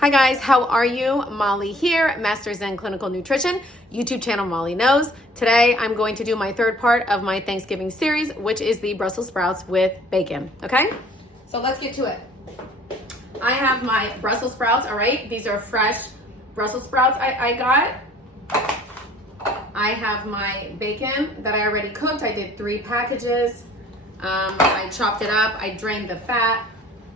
Hi guys, how are you? Molly here, Masters in Clinical Nutrition, YouTube channel Molly Knows. Today I'm going to do my third part of my Thanksgiving series, which is the Brussels sprouts with bacon, okay? So let's get to it. I have my Brussels sprouts, all right? These are fresh Brussels sprouts I got. I have my bacon that I already cooked. I did 3 packages. I chopped it up, I drained the fat.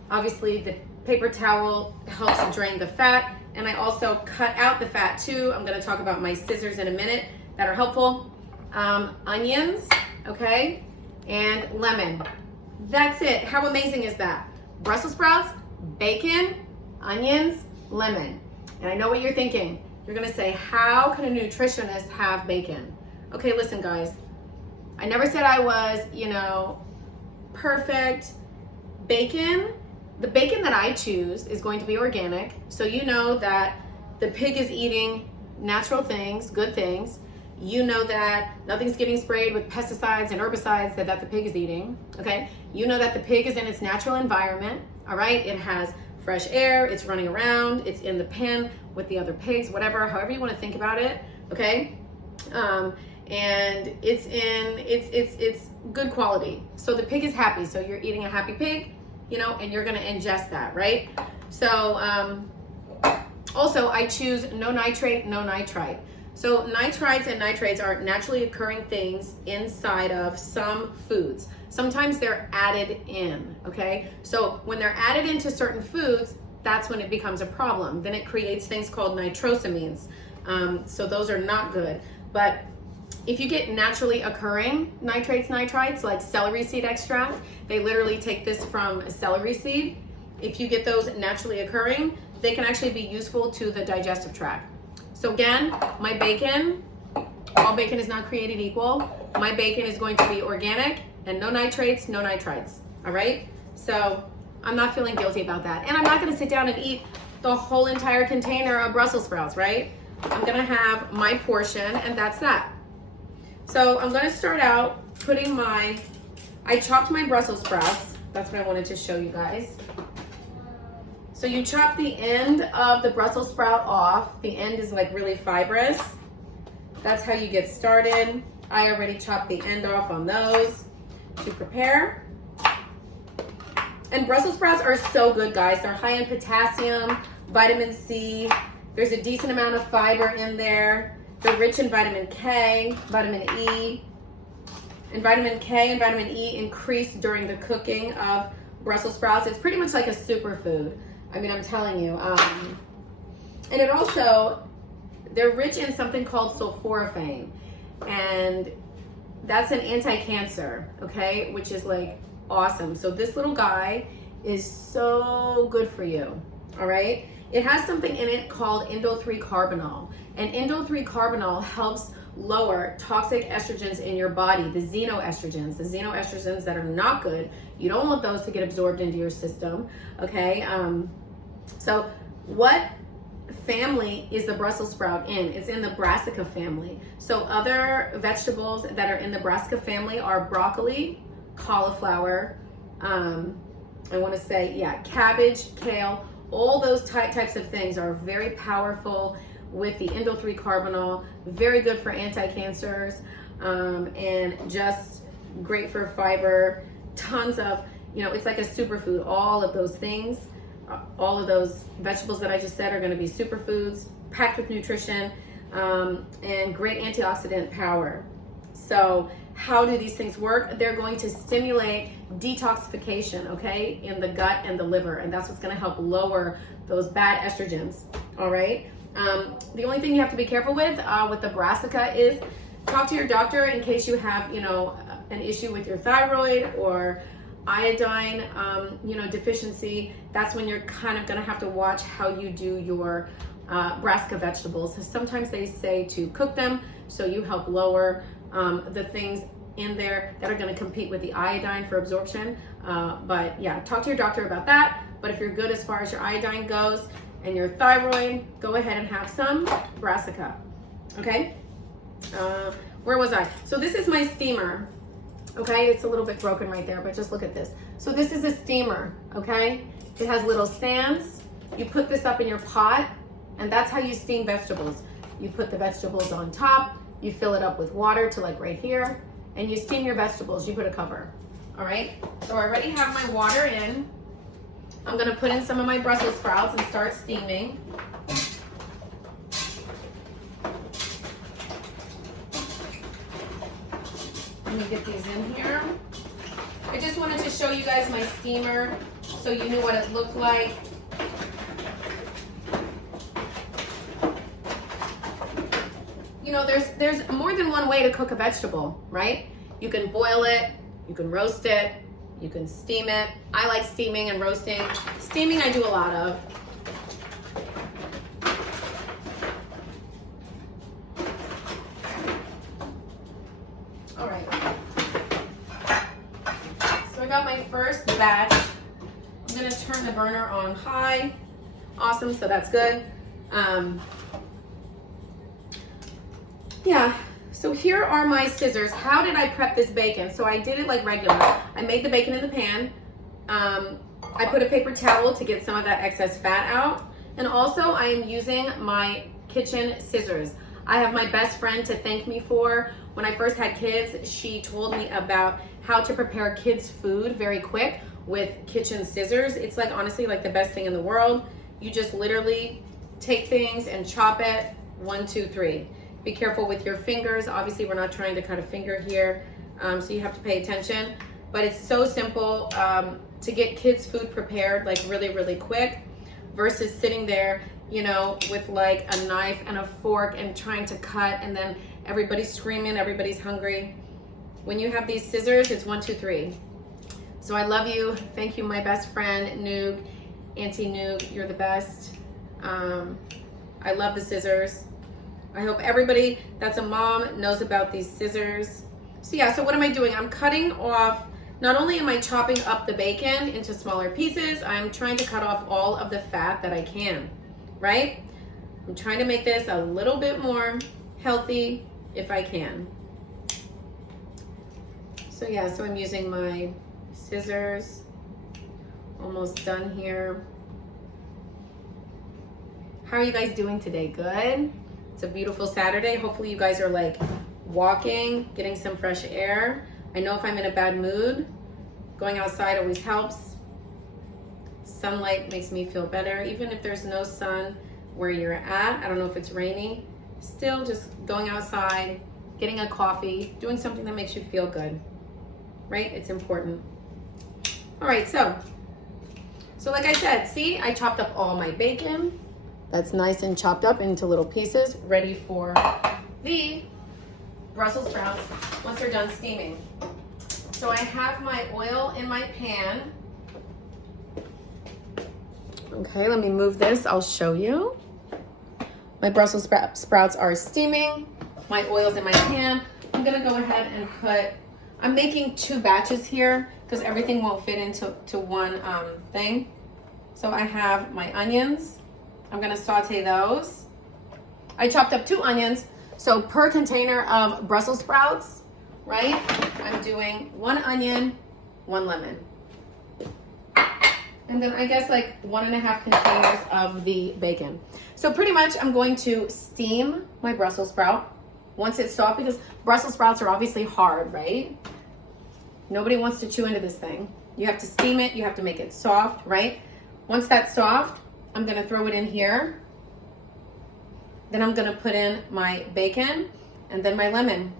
Obviously the paper towel helps drain the fat, and I also cut out the fat too. I'm going to talk about my scissors in a minute that are helpful. Onions, okay, and lemon. That's it. How amazing is that? Brussels sprouts, bacon, onions, lemon. And I know what you're thinking. You're going to say, how can a nutritionist have bacon? Okay, listen guys. I never said I was, perfect. The bacon that I choose is going to be organic, so you know that the pig is eating natural things, good things. You know that nothing's getting sprayed with pesticides and herbicides that the pig is eating, okay? You know that the pig is in its natural environment, all right? It has fresh air, it's running around, it's in the pen with the other pigs, whatever, however you want to think about it, okay? And it's good quality. So the pig is happy, so you're eating a happy pig, and you're gonna ingest that, right? So also I choose no nitrate, no nitrite. So nitrites and nitrates are naturally occurring things inside of some foods. Sometimes they're added in, okay? So when they're added into certain foods, that's when it becomes a problem. Then it creates things called nitrosamines. So those are not good. But if you get naturally occurring nitrates, nitrites, like celery seed extract, they literally take this from a celery seed. If you get those naturally occurring, they can actually be useful to the digestive tract. So again, my bacon, all bacon is not created equal. My bacon is going to be organic and no nitrates, no nitrites, all right? So I'm not feeling guilty about that. And I'm not gonna sit down and eat the whole entire container of Brussels sprouts, right? I'm gonna have my portion, and that's that. So I'm going to start out putting I chopped my Brussels sprouts. That's what I wanted to show you guys. So you chop the end of the Brussels sprout off. The end is like really fibrous. That's how you get started. I already chopped the end off on those to prepare. And Brussels sprouts are so good, guys. They're high in potassium, vitamin C. There's a decent amount of fiber in there. They're rich in vitamin K, vitamin E, and vitamin K and vitamin E increase during the cooking of Brussels sprouts. It's pretty much like a superfood. I mean, I'm telling you. And it also, they're rich in something called sulforaphane, and that's an anti-cancer, okay, which is like awesome. So this little guy is so good for you, all right? It has something in it called indole-3-carbinol. And indole-3-carbinol helps lower toxic estrogens in your body, the xenoestrogens that are not good. You don't want those to get absorbed into your system, okay? So what family is the Brussels sprout in? It's in the brassica family. So other vegetables that are in the brassica family are broccoli, cauliflower, I want to say, cabbage, kale. All those types of things are very powerful with the indole-3-carbinol, very good for anti-cancers, and just great for fiber. Tons of, it's like a superfood. All of those things, all of those vegetables that I just said are going to be superfoods, packed with nutrition, and great antioxidant power. So how do these things work? They're going to stimulate detoxification, okay, in the gut and the liver, and that's what's going to help lower those bad estrogens, all right? The only thing you have to be careful with the brassica is talk to your doctor in case you have, an issue with your thyroid or iodine, deficiency. That's when you're kind of going to have to watch how you do your brassica vegetables. So sometimes they say to cook them so you help lower the things in there that are going to compete with the iodine for absorption. But yeah, talk to your doctor about that. But if you're good as far as your iodine goes and your thyroid, go ahead and have some brassica. Okay? Where was I? So this is my steamer. Okay, it's a little bit broken right there, but just look at this. So this is a steamer, okay? It has little stands You put this up in your pot, and that's how you steam vegetables. You put the vegetables on top, you fill it up with water to like right here, and you steam your vegetables. You put a cover. All right, so I already have my water in. I'm gonna put in some of my Brussels sprouts and start steaming. Let me get these in here. I just wanted to show you guys my steamer so you knew what it looked like. You know, there's more than one way to cook a vegetable, right? You can boil it, you can roast it, you can steam it. I like steaming and roasting. Steaming I do a lot of. All right. So I got my first batch. I'm gonna turn the burner on high. Awesome, so that's good. Yeah, so here are my scissors. How did I prep this bacon? So I did it like regular. I made the bacon in the pan. I put a paper towel to get some of that excess fat out. And also I am using my kitchen scissors. I have my best friend to thank me for. When I first had kids, she told me about how to prepare kids' food very quick with kitchen scissors. It's like honestly like the best thing in the world. You just literally take things and chop it, 1, 2, 3. Be careful with your fingers. Obviously, we're not trying to cut a finger here, so you have to pay attention. But it's so simple to get kids' food prepared like really, really quick versus sitting there, you know, with like a knife and a fork and trying to cut, and then everybody's screaming, everybody's hungry. When you have these scissors, it's 1, 2, 3. So I love you. Thank you, my best friend, Noog, Auntie Noog. You're the best. I love the scissors. I hope everybody that's a mom knows about these scissors. So yeah, so what am I doing? I'm cutting off, not only am I chopping up the bacon into smaller pieces, I'm trying to cut off all of the fat that I can, right? I'm trying to make this a little bit more healthy if I can. So yeah, so I'm using my scissors. Almost done here. How are you guys doing today? Good? It's a beautiful Saturday. Hopefully you guys are like walking, getting some fresh air. I know if I'm in a bad mood, going outside always helps. Sunlight makes me feel better. Even if there's no sun where you're at, I don't know if it's rainy, still just going outside, getting a coffee, doing something that makes you feel good, right? It's important. All right, so like I said, see, I chopped up all my bacon. That's nice and chopped up into little pieces, ready for the Brussels sprouts once they're done steaming. So I have my oil in my pan. Okay, let me move this. I'll show you. My Brussels sprouts are steaming. My oil's in my pan. I'm gonna go ahead and I'm making 2 batches here because everything won't fit into one thing. So I have my onions. I'm gonna saute those. I chopped up 2 onions. So per container of Brussels sprouts, right? I'm doing 1 onion, 1 lemon. And then I guess like 1.5 containers of the bacon. So pretty much I'm going to steam my Brussels sprout once it's soft, because Brussels sprouts are obviously hard, right? Nobody wants to chew into this thing. You have to steam it, you have to make it soft, right? Once that's soft, I'm gonna throw it in here. Then I'm gonna put in my bacon and then my lemon.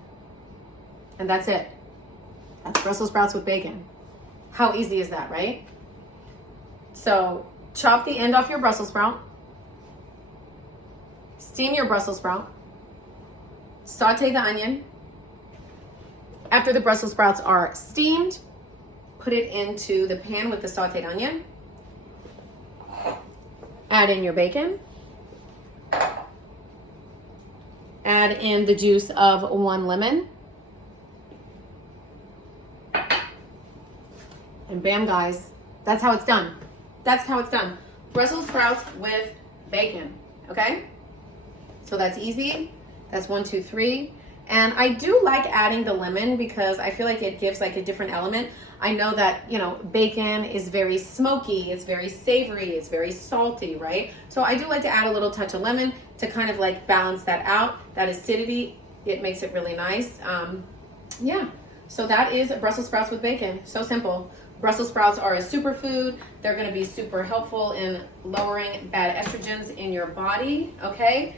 And that's it. That's Brussels sprouts with bacon. How easy is that, right? So chop the end off your Brussels sprout. Steam your Brussels sprout. Saute the onion. After the Brussels sprouts are steamed, put it into the pan with the sauteed onion. Add in your bacon. Add in the juice of 1 lemon. And bam, guys, that's how it's done. That's how it's done. Brussels sprouts with bacon, okay? So that's easy. That's 1, 2, 3. And I do like adding the lemon because I feel like it gives like a different element. I know that, you know, bacon is very smoky, it's very savory, it's very salty, right? So I do like to add a little touch of lemon to kind of like balance that out. That acidity, it makes it really nice. Yeah, so that is Brussels sprouts with bacon. So simple. Brussels sprouts are a superfood. They're gonna be super helpful in lowering bad estrogens in your body, okay?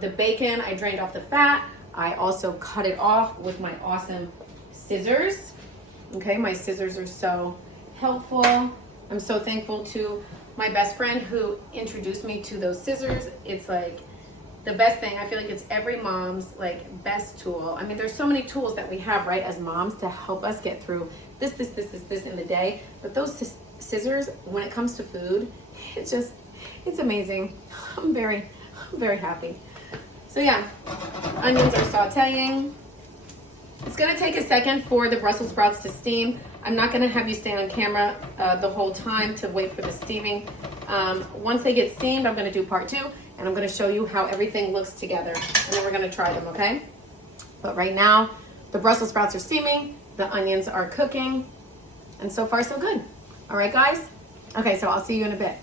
The bacon, I drained off the fat. I also cut it off with my awesome scissors. Okay, my scissors are so helpful. I'm so thankful to my best friend who introduced me to those scissors. It's like the best thing. I feel like it's every mom's like best tool. I mean, there's so many tools that we have, right, as moms to help us get through this in the day. But those scissors, when it comes to food, it's amazing. I'm very happy. So yeah, onions are sauteing. It's gonna take a second for the Brussels sprouts to steam. I'm not gonna have you stay on camera the whole time to wait for the steaming. Once they get steamed, I'm gonna do part 2, and I'm gonna show you how everything looks together, and then we're gonna try them, okay? But right now, the Brussels sprouts are steaming, the onions are cooking, and so far so good. All right, guys? Okay, so I'll see you in a bit.